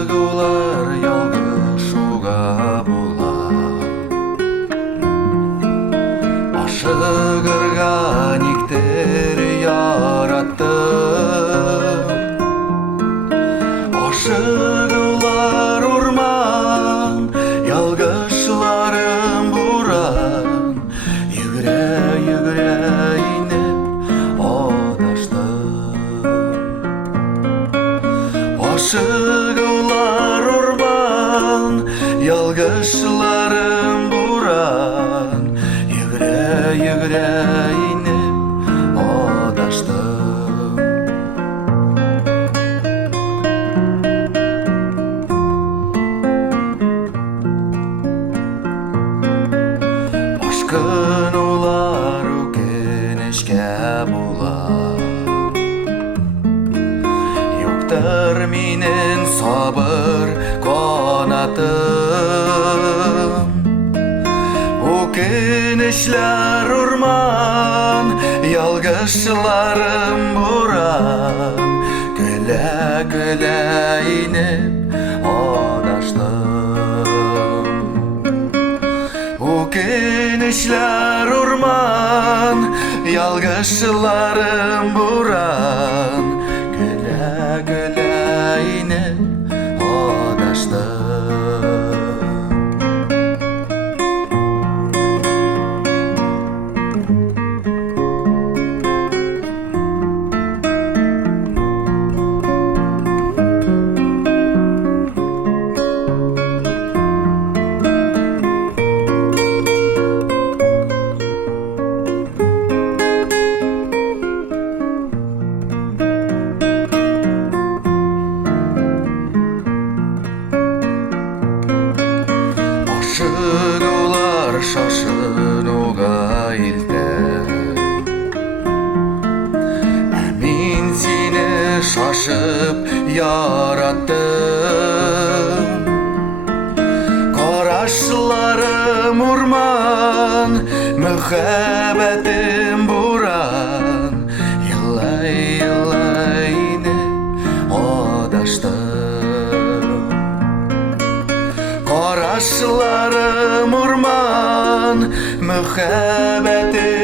Aşıgılar yalgışuga bular. Aşıgırganiktir yarattım. Aşıgılar orman, yalgışlarım buran. Yügre yügre inip odaştım. Aşıgılar orman, yalgışlarım buran. Yügre yügre inip odaştım. Aşkın ular ukenişke bular. Yoktur minin sabır kanatım. Ukenişler orman, yalgışlarım buran. Güle güle inip odaştım. Ukenişler orman, yalgışlarım buran. Güle güle inip odaştım. Aşıgılar şaşınuga ildi. Min seni şaşıp yarattım. Karaşlarım orman, mühabbetim buran. Yıllay yıllay inip odaştım. Karaşlarım orman, mühabbetim